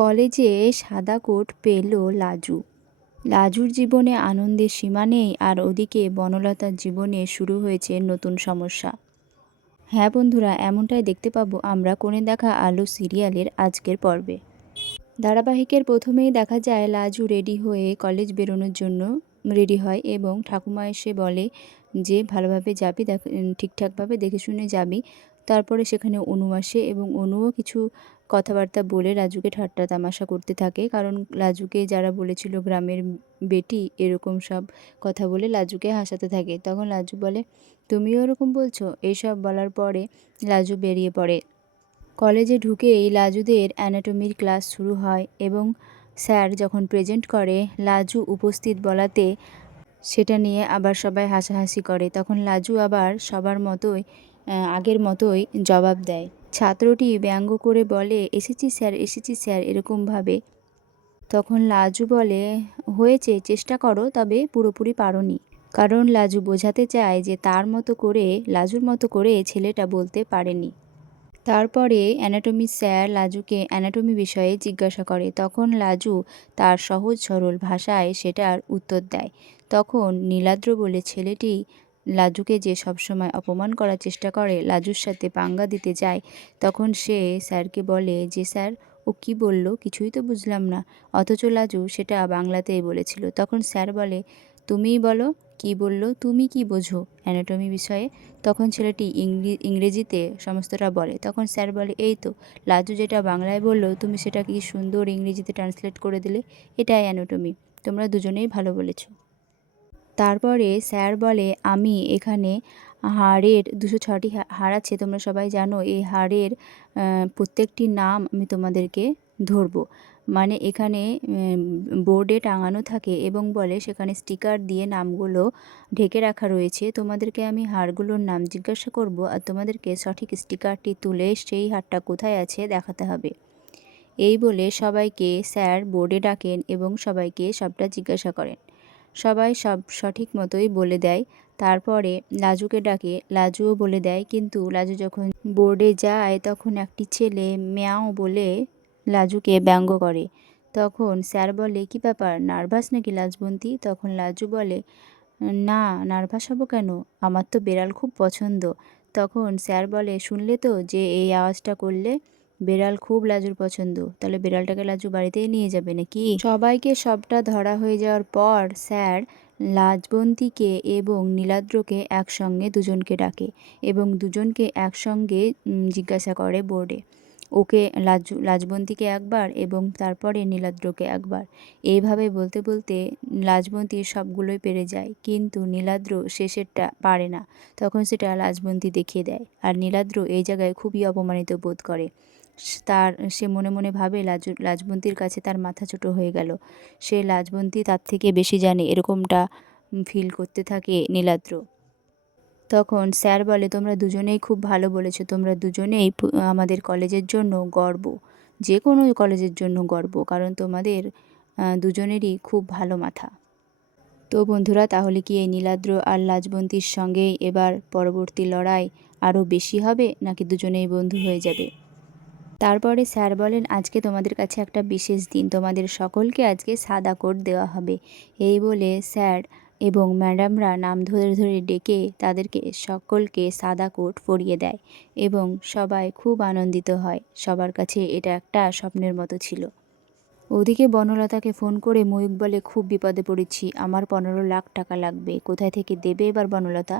কলেজে সাদা কোট পেল লাজু। লাজুর জীবনে আনন্দের সীমা নেই, আর ওদিকে বনলতার জীবনে শুরু হয়েছে নতুন সমস্যা। হ্যাঁ বন্ধুরা, এমনটাই দেখতে পাবো আমরা কোণে দেখা আলো সিরিয়ালের আজকের পর্বে। ধারাবাহিকের প্রথমেই দেখা যায় লাজু রেডি হয়ে কলেজ বেরোনোর জন্য রেডি হয় এবং ঠাকুমা এসে বলে যে ভালোভাবে যাবি, ঠিকঠাকভাবে দেখে শুনে যাবি। তারপরে সেখানে অনু আসে এবং অনুও কিছু কথাবার্তা বলে রাজুকে ঠাট্টা তামাশা করতে থাকে, কারণ লাজুকে যারা বলেছিল গ্রামের বেটি, এরকম সব কথা বলে লাজুকে হাসাতে থাকে। তখন লাজু বলে, তুমিও ওরকম বলছো? এইসব বলার পরে লাজু বেরিয়ে পড়ে। কলেজে ঢুকেই লাজুদের অ্যানাটমির ক্লাস শুরু হয় এবং স্যার যখন প্রেজেন্ট করে লাজু উপস্থিত বলাতে সেটা নিয়ে আবার সবাই হাসাহাসি করে। তখন লাজু আবার সবার মতোই আগের মতোই জবাব দেয়। ছাত্রটি ব্যঙ্গ করে বলে, এসেছি স্যার, এসেছি স্যার, এরকমভাবে। তখন লাজু বলে, হয়েছে, চেষ্টা করো, তবে পুরোপুরি পারোনি। কারণ লাজু বোঝাতে চায় যে তার মতো করে, লাজুর মতো করে ছেলেটা বলতে পারেনি। তারপরে অ্যানাটমি স্যার লাজুকে অ্যানাটমি বিষয়ে জিজ্ঞাসা করে। তখন লাজু তার সহজ সরল ভাষায় সেটার উত্তর দেয়। তখন নীলাদ্র বলে ছেলেটি লাজুকে যে সবসময় অপমান করার চেষ্টা করে, লাজুর সাথে পাঙ্গা দিতে যায়, তখন সে স্যারকে বলে যে স্যার, ও কি বলল কিছুই তো বুঝলাম না। অথচ লাজু সেটা বাংলাতেই বলেছিল। তখন স্যার বলে, তুমিই বলো কি বলল, তুমি কি বোঝো অ্যানাটমি বিষয়ে? তখন ছেলেটি ইংরেজিতে সমস্তটা বলে। তখন স্যার বলে, এই তো লাজু যেটা বাংলায় বলল, তুমি সেটা কি সুন্দর ইংরেজিতে ট্রান্সলেট করে দিলে, এটাই অ্যানাটমি। তোমরা দুজনেই ভালো বলেছ। তারপরে স্যার বলে, আমি এখানে হাড়ের 206টি হাড় আছে, তোমরা সবাই জানো। এই হাড়ের প্রত্যেকটি নাম আমি তোমাদেরকে ধরবো। মানে এখানে বোর্ডে টাঙানো থাকে এবং বলে সেখানে স্টিকার দিয়ে নামগুলো ঢেকে রাখা রয়েছে। তোমাদেরকে আমি হাড়গুলোর নাম জিজ্ঞাসা করব, আর তোমাদেরকে সঠিক স্টিকারটি তুলে সেই হাড়টা কোথায় আছে দেখাতে হবে। এই বলে সবাইকে স্যার বোর্ডে ডাকেন এবং সবাইকে সবটা জিজ্ঞাসা করেন। সবাই সব সঠিক মতোই বলে দেয়। তারপরে লাজুকে ডাকে, লাজুও বলে দেয়। কিন্তু লাজু যখন বোর্ডে যায় তখন একটি ছেলে ম্যাও বলে লাজুকে ব্যঙ্গ করে। তখন স্যার বলে, কি ব্যাপার, নার্ভাস নাকি লাজবন্তী? তখন লাজু বলে, না, নার্ভাস হব কেন, আমার তো বেড়াল খুব পছন্দ। তখন স্যার বলে, শুনলে তো যে এই আওয়াজটা করলে, বেড়াল খুব লাজুর পছন্দ, তাহলে বেড়ালটাকে লাজু বাড়িতেই নিয়ে যাবে নাকি? সবাইকে সবটা ধরা হয়ে যাওয়ার পর স্যার লাজবন্তীকে এবং নীলাদ্রকে একসঙ্গে দুজনকে ডাকে এবং দুজনকে একসঙ্গে জিজ্ঞাসা করে বোর্ডে। ওকে লাজবন্তীকে একবার এবং তারপরে নীলাদ্রকে একবার। এইভাবে বলতে বলতে লাজবন্তী সবগুলোই পেরে যায়, কিন্তু নীলাদ্র শেষেরটা পারে না। তখন সেটা লাজবন্তী দেখিয়ে দেয়, আর নীলাদ্র এই জায়গায় খুবই অপমানিত বোধ করে। সে মনে মনে ভাবে লাজবন্তীর কাছে তার মাথা ছোট হয়ে গেল। সে লাজবন্তী তার থেকে বেশি জানে, এরকমটা ফিল করতে থাকে নীলাদ্র। তখন স্যার বলে, তোমরা দুজনেই খুব ভালো বলেছো, তোমরা দুজনেই আমাদের কলেজের জন্য গর্ব, যে কোনো কলেজের জন্য গর্ব, কারণ তোমাদের দুজনেরই খুব ভালো মাথা। তো বন্ধুরা, তাহলে কি এই নীলাদ্র আর লাজবন্তীর সঙ্গেই এবার পরবর্তী লড়াই আরও বেশি হবে, নাকি দুজনেই বন্ধু হয়ে যাবে? তারপরে স্যার বলেন, আজকে তোমাদের কাছে একটা বিশেষ দিন, তোমাদের সকলকে আজকে সাদা কোট দেওয়া হবে। এই বলে স্যার এবং ম্যাডামরা নাম ধরে ধরে ডেকে তাদেরকে সকলকে সাদা কোট পরিয়ে দেয় এবং সবাই খুব আনন্দিত হয়। সবার কাছে এটা একটা স্বপ্নের মতো ছিল। ওদিকে বনলতাকে ফোন করে ময়ূক বলে, খুব বিপদে পড়েছি, আমার 15 লাখ টাকা লাগবে, কোথায় থেকে দেবে এবার বনলতা?